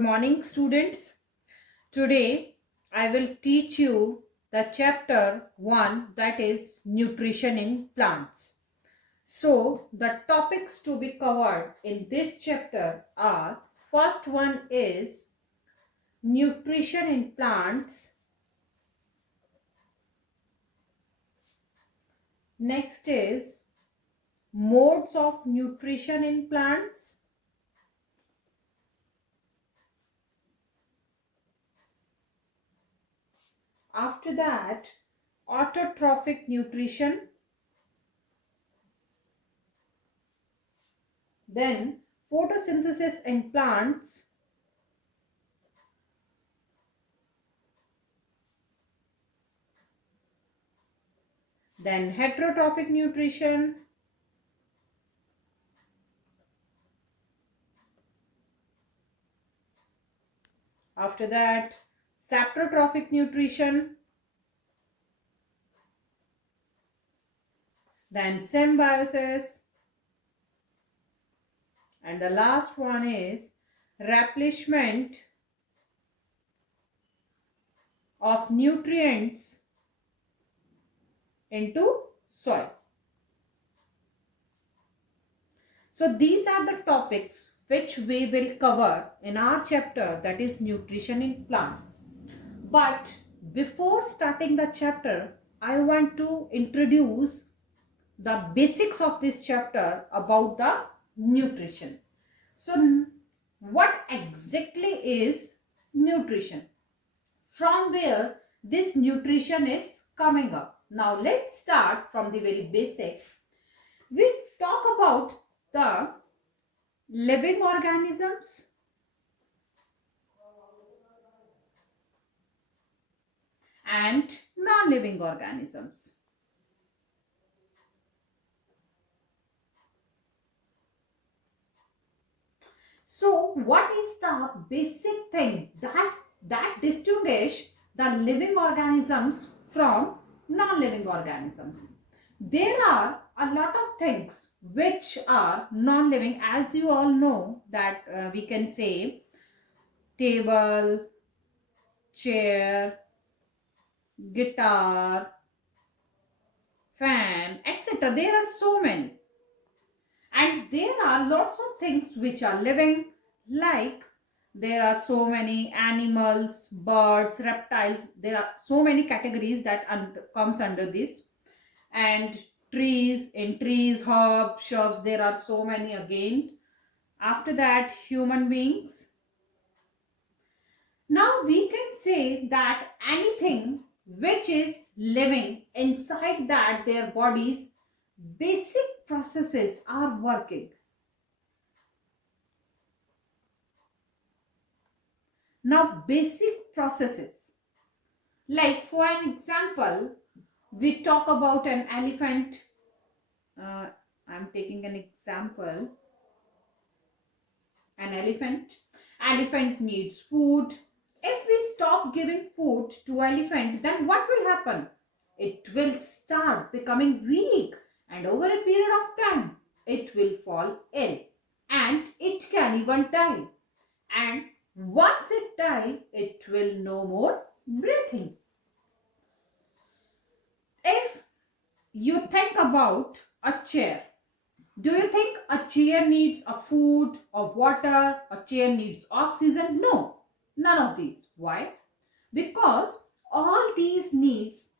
Morning, students. Today I will teach you the chapter 1, that is nutrition in plants. So the topics to be covered in this chapter are: first one is nutrition in plants, next is modes of nutrition in plants, after that autotrophic nutrition, then photosynthesis in plants, then heterotrophic nutrition, after that saprotrophic nutrition, then symbiosis, and the last one is replenishment of nutrients into soil. So these are the topics which we will cover in our chapter, that is nutrition in plants. But before starting the chapter, I want to introduce the basics of this chapter about the nutrition. So what exactly is nutrition? From where this nutrition is coming up? Now let's start from the very basic. We talk about the living organisms and non-living organisms. So what is the basic thing that distinguish the living organisms from non-living organisms? There are a lot of things which are non-living, as you all know that we can say table, chair, guitar, fan, etc. There are so many. And there are lots of things which are living, like there are so many animals, birds, reptiles. There are so many categories that comes under this. And trees, in trees, herbs, shrubs, there are so many again. After that, human beings. Now we can say that anything which is living, inside that their bodies, basic processes are working. Now basic processes, like for an example, we talk about an elephant. I'm taking an example. An elephant needs food. If we stop giving food to elephant, then what will happen? It will start becoming weak, and over a period of time it will fall ill, and it can even die. And once it dies, it will no more breathing. If you think about a chair, do you think a chair needs a food or water? A chair needs oxygen? No, none of these. Why? Because all these needs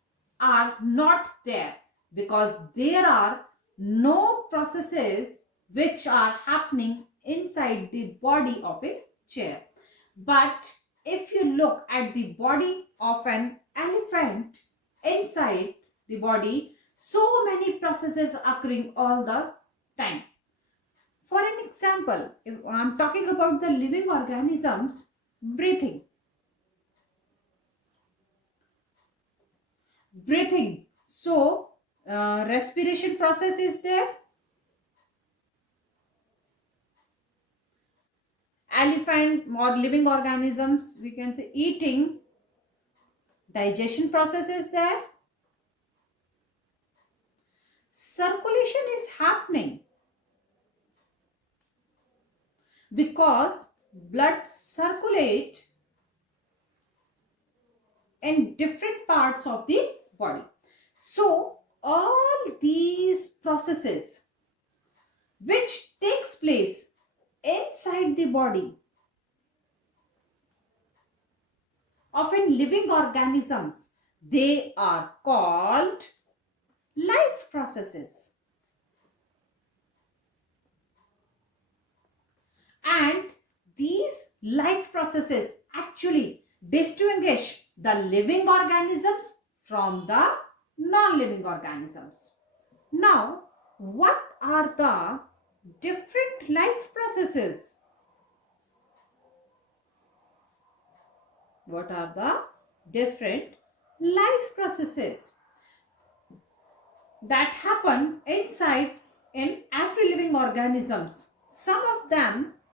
are not there, because there are no processes which are happening inside the body of a chair. But if you look at the body of an elephant, inside the body, so many processes occurring all the time. For an example, if I'm talking about the living organisms, breathing. So respiration process is there. Elephant or living organisms, we can say eating, digestion process is there. Circulation is happening because blood circulate in different parts of the body. So all these processes which takes place inside the body of in living organisms, they are called life processes. And these life processes actually distinguish the living organisms from the non-living organisms. Now, what are the different life processes? What are the different life processes that happen inside in every living organisms? Some of them